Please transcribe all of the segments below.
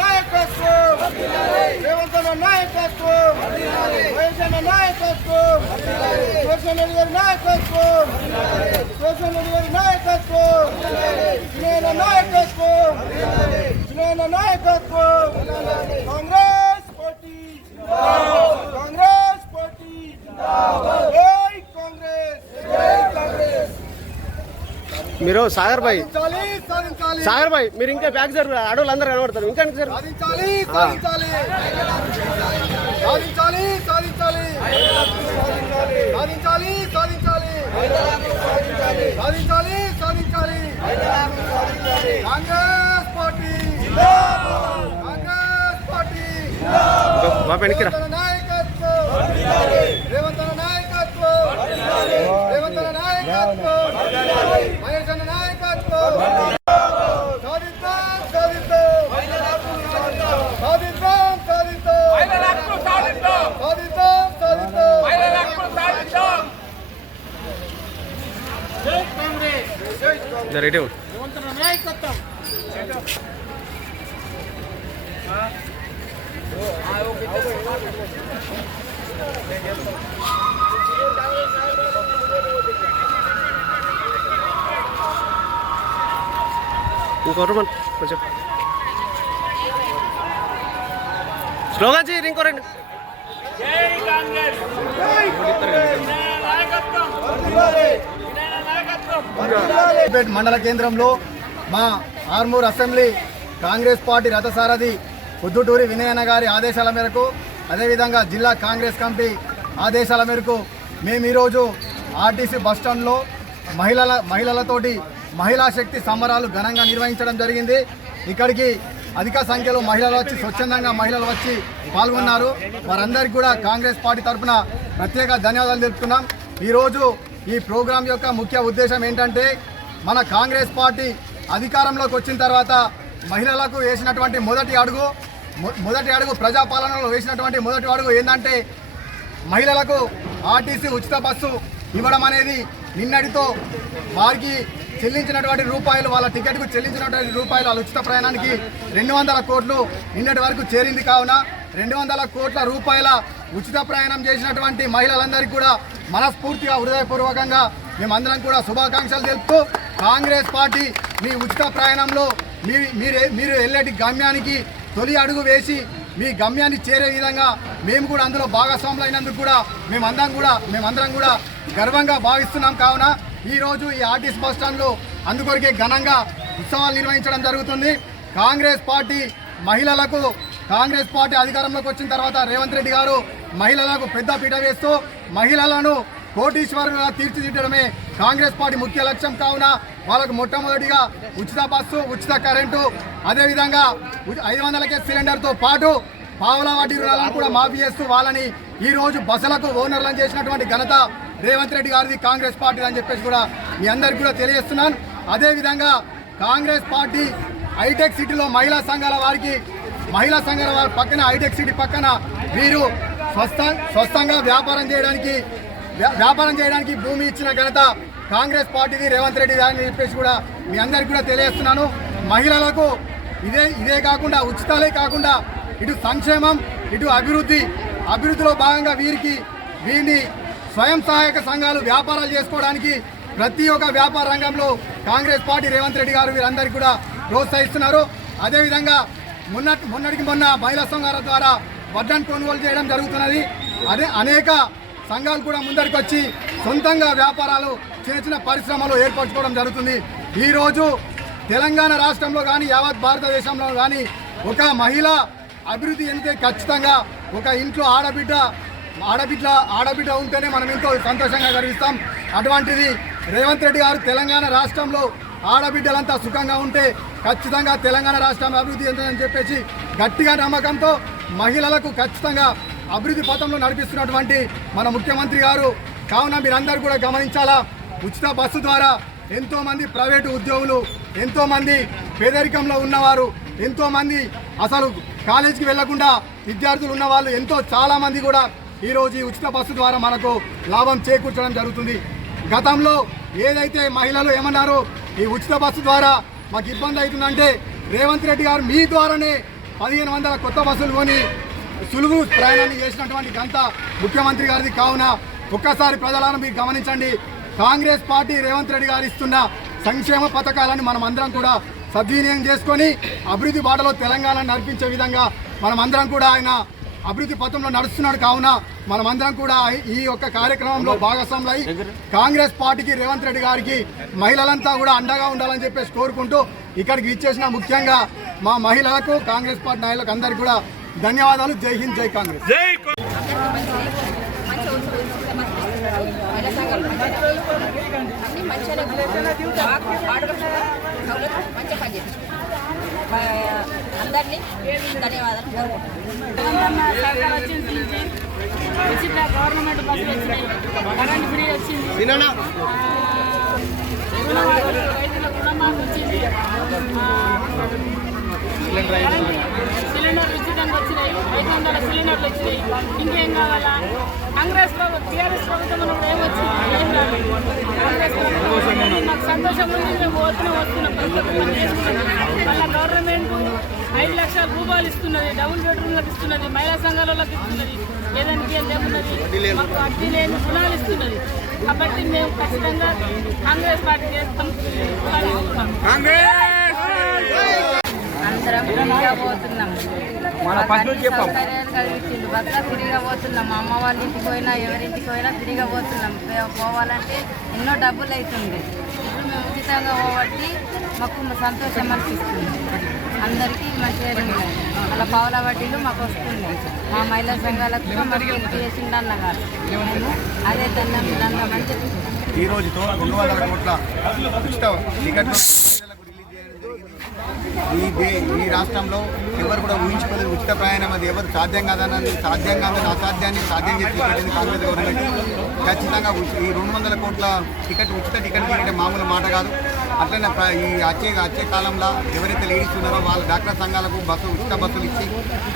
నాయకత్వం. రేవంతన నాయకత్వం. వైఎస్ఆర్ నాయకత్వం. సోషల్ గారి నాయకత్వం. సోషల్ గారి నాయకత్వం. వినయన నాయకత్వం. వినయన నాయకత్వం. కాంగ్రెస్ పార్టీ కాంగ్రెస్ పార్టీ జై కాంగ్రెస్. మీరు సాగర్ భాయ్ సాగర్ భాయ్ మీరు ఇంకా బ్యాక్ సార్ అడవులు అందరూ కనబడతారు. ఇంకా సార్ మా పెనికిరా যার এটাও করবেন আচ্ছা স্লোগান জি রিং করেন। জয় কংগ্রেস জয় কংগ্রেস మండల కేంద్రంలో మా ఆర్మూర్ అసెంబ్లీ కాంగ్రెస్ పార్టీ రథసారథి పొద్దుటూరి వినయన్న గారి ఆదేశాల మేరకు అదేవిధంగా జిల్లా కాంగ్రెస్ కమిటీ ఆదేశాల మేరకు మేము ఈరోజు ఆర్టీసీ బస్టాండ్లో మహిళల మహిళలతోటి మహిళా శక్తి సంబరాలు ఘనంగా నిర్వహించడం జరిగింది. ఇక్కడికి అధిక సంఖ్యలో మహిళలు వచ్చి స్వచ్ఛందంగా మహిళలు వచ్చి పాల్గొన్నారు. వారందరికీ కూడా కాంగ్రెస్ పార్టీ తరఫున ప్రత్యేక ధన్యవాదాలు తెలుపుతున్నాం. ఈరోజు ఈ ప్రోగ్రాం యొక్క ముఖ్య ఉద్దేశం ఏంటంటే మన కాంగ్రెస్ పార్టీ అధికారంలోకి వచ్చిన తర్వాత మహిళలకు వేసినటువంటి మొదటి అడుగు మొ- మొదటి అడుగు ప్రజాపాలనలో వేసినటువంటి మొదటి అడుగు ఏంటంటే మహిళలకు ఆర్టీసీ ఉచిత బస్సు ఇవ్వడం అనేది. నిన్నటితో వారికి చెల్లించినటువంటి రూపాయలు వాళ్ళ టికెట్కు చెల్లించినటువంటి రూపాయలు వాళ్ళ ఉచిత ప్రయాణానికి రెండు వందల కోట్లు నిన్నటి వరకు చేరింది కావున రెండు వందల కోట్ల రూపాయల ఉచిత ప్రయాణం చేసినటువంటి మహిళలందరికీ కూడా మనస్ఫూర్తిగా హృదయపూర్వకంగా మేమందరం కూడా శుభాకాంక్షలు తెలుపుతూ కాంగ్రెస్ పార్టీ మీ ఉచిత ప్రయాణంలో మీ మీరే మీరు వెళ్ళేటి గమ్యానికి తొలి అడుగు వేసి మీ గమ్యాన్ని చేరే విధంగా మేము కూడా అందులో భాగస్వాములు అయినందుకు కూడా మేమందరం కూడా మేమందరం కూడా గర్వంగా భావిస్తున్నాం. కావున ఈరోజు ఈ ఆర్టీసీ బస్ స్టాండ్లో అందుకొరికే ఘనంగా ఉత్సవాలు నిర్వహించడం జరుగుతుంది. కాంగ్రెస్ పార్టీ మహిళలకు కాంగ్రెస్ పార్టీ అధికారంలోకి వచ్చిన తర్వాత రేవంత్ రెడ్డి గారు మహిళలకు పెద్ద పీట వేస్తూ మహిళలను కోటీశ్వరులుగా తీర్చిదిద్దడమే కాంగ్రెస్ పార్టీ ముఖ్య లక్ష్యం. కావున వాళ్ళకు మొట్టమొదటిగా ఉచిత బస్సు ఉచిత కరెంటు అదేవిధంగా ఐదు ఐదు వందలకే సిలిండర్తో పాటు పావుల వాటి రుణాలను కూడా మాఫీ చేస్తూ వాళ్ళని ఈరోజు బస్సులకు ఓనర్లను చేసినటువంటి ఘనత రేవంత్ రెడ్డి గారిది కాంగ్రెస్ పార్టీ అని చెప్పేసి కూడా మీ అందరికీ కూడా తెలియజేస్తున్నాను. అదేవిధంగా కాంగ్రెస్ పార్టీ హైటెక్ సిటీలో మహిళా సంఘాల వారికి మహిళా సంఘాల వారి పక్కన హైటెక్ సిటీ పక్కన వీరు స్వస్థ స్వస్థంగా వ్యాపారం చేయడానికి వ్యా- వ్యాపారం చేయడానికి భూమి ఇచ్చిన ఘనత కాంగ్రెస్ పార్టీది రేవంత్ రెడ్డి అని చెప్పేసి కూడా మీ అందరికీ కూడా తెలియజేస్తున్నాను. మహిళలకు ఇదే ఇదే కాకుండా ఉచితాలే కాకుండా ఇటు సంక్షేమం ఇటు అభివృద్ధి అభివృద్ధిలో భాగంగా వీరికి వీరిని స్వయం సహాయక సంఘాలు వ్యాపారాలు చేసుకోవడానికి ప్రతి ఒక్క వ్యాపార రంగంలో కాంగ్రెస్ పార్టీ రేవంత్ రెడ్డి గారు వీరందరికీ కూడా ప్రోత్సహిస్తున్నారు. అదేవిధంగా మొన్న మొన్నటికి మొన్న మహిళా సంఘాల ద్వారా వడ్డన్ కొనుగోలు చేయడం జరుగుతున్నది. అదే అనేక సంఘాలు కూడా ముందరికి వచ్చి సొంతంగా వ్యాపారాలు చిన్న చిన్న పరిశ్రమలు ఏర్పరచుకోవడం జరుగుతుంది. ఈరోజు తెలంగాణ రాష్ట్రంలో కానీ యావత్ భారతదేశంలో కానీ ఒక మహిళ అభివృద్ధి చెందితే ఖచ్చితంగా ఒక ఇంట్లో ఆడబిడ్డ ఆడబిడ్డ ఆడబిడ్డ ఉంటేనే మనం ఎంతో సంతోషంగా గర్విస్తాం. అటువంటిది రేవంత్ రెడ్డి గారు తెలంగాణ రాష్ట్రంలో ఆడబిడ్డలంతా సుఖంగా ఉంటే ఖచ్చితంగా తెలంగాణ రాష్ట్రం అభివృద్ధి చెందుతుందని చెప్పేసి గట్టిగా నమ్మకంతో మహిళలకు ఖచ్చితంగా అభివృద్ధి పథంలో నడిపిస్తున్నటువంటి మన ముఖ్యమంత్రి గారు. కావున మీరందరూ కూడా గమనించాలా? ఉచిత బస్సు ద్వారా ఎంతోమంది ప్రైవేటు ఉద్యోగులు ఎంతోమంది పేదరికంలో ఉన్నవారు ఎంతోమంది అసలు కాలేజీకి వెళ్ళకుండా విద్యార్థులు ఉన్న వాళ్ళు ఎంతో చాలామంది కూడా ఈరోజు ఈ ఉచిత బస్సు ద్వారా మనకు లాభం చేకూర్చడం జరుగుతుంది. గతంలో ఏదైతే మహిళలు ఏమన్నారో ఈ ఉచిత బస్సు ద్వారా మాకు ఇబ్బంది అవుతుందంటే రేవంత్ రెడ్డి గారు మీ ద్వారానే పదిహేను వందల కొత్త బస్సులు కొని సులువు ప్రయాణాన్ని చేసినటువంటి ఘనత ముఖ్యమంత్రి గారిది. కావున ఒక్కసారి ప్రజలను మీరు గమనించండి. కాంగ్రెస్ పార్టీ రేవంత్ రెడ్డి గారు ఇస్తున్న సంక్షేమ పథకాలను మనం అందరం కూడా సద్వినియోగం చేసుకొని అభివృద్ధి బాటలో తెలంగాణను నడిపించే విధంగా మనం అందరం కూడా ఆయన అభివృద్ధి పథంలో నడుస్తున్నాడు. కావున మనమందరం కూడా ఈ యొక్క కార్యక్రమంలో భాగస్వాములై కాంగ్రెస్ పార్టీకి రేవంత్ రెడ్డి గారికి మహిళలంతా కూడా అండగా ఉండాలని చెప్పేసి కోరుకుంటూ ఇక్కడికి ఇచ్చేసిన ముఖ్యంగా మా మహిళలకు కాంగ్రెస్ పార్టీ నాయకులకు అందరికీ కూడా ధన్యవాదాలు. జై హింద్ జై కాంగ్రెస్. అందరినీ ధన్యవాదాలు ఉచిత గవర్నమెంట్ బస్సులు వచ్చినాయి కరెంట్ ఫ్రీ వచ్చింది సిలిండర్ ఉచితంగా వచ్చినాయి. ఐదు వందల సిలిండర్లు వచ్చినాయి. ఇంకేం కావాలా? కాంగ్రెస్ ప్రభుత్వం టీఆర్ఎస్ ప్రభుత్వం ఉన్నప్పుడు ఏం వచ్చింది ఏం రాలేదు కాంగ్రెస్ ప్రభుత్వం. మాకు సంతోషం ఉంది. మేము పోతున్నాం వస్తున్నాం. ప్రతి ఒక్క పని చేసుకున్నాం మళ్ళీ గవర్నమెంట్ ఐదు లక్షల రూపాయలు ఇస్తున్నది. డబుల్ బెడ్రూమ్లకు ఇస్తున్నది. మహిళా సంఘాలకు ఇస్తున్నది. ఏదానికి ఏం లేకున్నది. మాకు అడ్డీ లేని రుణాలు ఇస్తున్నది. కాబట్టి మేము ఖచ్చితంగా కాంగ్రెస్ పార్టీ చేస్తాం అందరం ఫ్రీగా పోతున్నాం. కలిగించిండు బస్సులో ఫ్రీగా పోతున్నాం. మా అమ్మ వాళ్ళ ఇంటికి పోయినా ఎవరింటికి పోయినా ఫ్రీగా పోతున్నాం. పోవాలంటే ఎన్నో డబ్బులు అవుతుంది ఇప్పుడు మేము ఉచితంగా పోబట్టి మాకు సంతోషం అనిపిస్తుంది. అందరికీ మంచిగా ఉన్నాయి అలా పావుల వడ్డీలు మాకు వస్తుంది మా మహిళా సంఘాలకు మాకు హెల్ప్ చేసిండు అన్నగారు మేము అదే దండం దండం అని చెప్తున్నాం ఈ రోజుతో రెండు వందల కోట్ల ఉచిత టికెట్లు ప్రజలకు రిలీజ్ చేయడం జరిగింది. ఈ దే- ఈ రాష్ట్రంలో ఎవరు కూడా ఊహించుకోలేదు. ఉచిత ప్రయాణం అది ఎవరు సాధ్యం కాదన్నది సాధ్యం కాదని అసాధ్యాన్ని సాధ్యం చేసి పెట్టింది కాంగ్రెస్ గవర్నమెంట్. ఖచ్చితంగా ఈ రెండు వందల కోట్ల టికెట్ ఉచిత టికెట్ టికెట్ మామూలు మాట కాదు. అట్లనే ఈ వచ్చే వచ్చే కాలంలో ఎవరైతే లేడీస్ ఉన్నారో వాళ్ళ డాక్టర్ సంఘాలకు బస్సు ఉచిత బస్సులు ఇచ్చి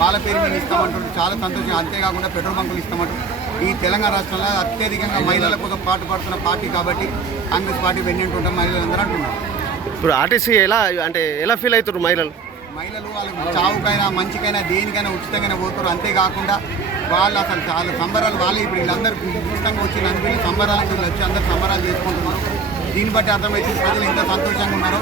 వాళ్ళ పేరు మేము ఇస్తామంటారు చాలా సంతోషం. అంతేకాకుండా పెట్రోల్ బంకులు ఇస్తామంటారు ఈ తెలంగాణ రాష్ట్రంలో అత్యధికంగా మహిళల కోసం పాటు పడుతున్న పార్టీ కాబట్టి కాంగ్రెస్ పార్టీ వెన్నెంటు ఉంటాం మహిళలందరూ అంటున్నారు. ఇప్పుడు ఆర్టీసీ ఎలా అంటే ఎలా ఫీల్ అవుతారు మహిళలు? మహిళలు వాళ్ళకి చావుకైనా మంచికైనా దేనికైనా ఉచితంగా పోతారు. అంతేకాకుండా వాళ్ళు అసలు చాలా సంబరాలు వాళ్ళు ఇప్పుడు వీళ్ళందరూ ఉచితంగా వచ్చి నన్ను సంబరాలు వీళ్ళు వచ్చి అందరు సంబరాలు చేసుకుంటున్నారు. దీన్ని బట్టి అర్థమవుతుంది ప్రజలు ఎంత సంతోషంగా ఉన్నారో.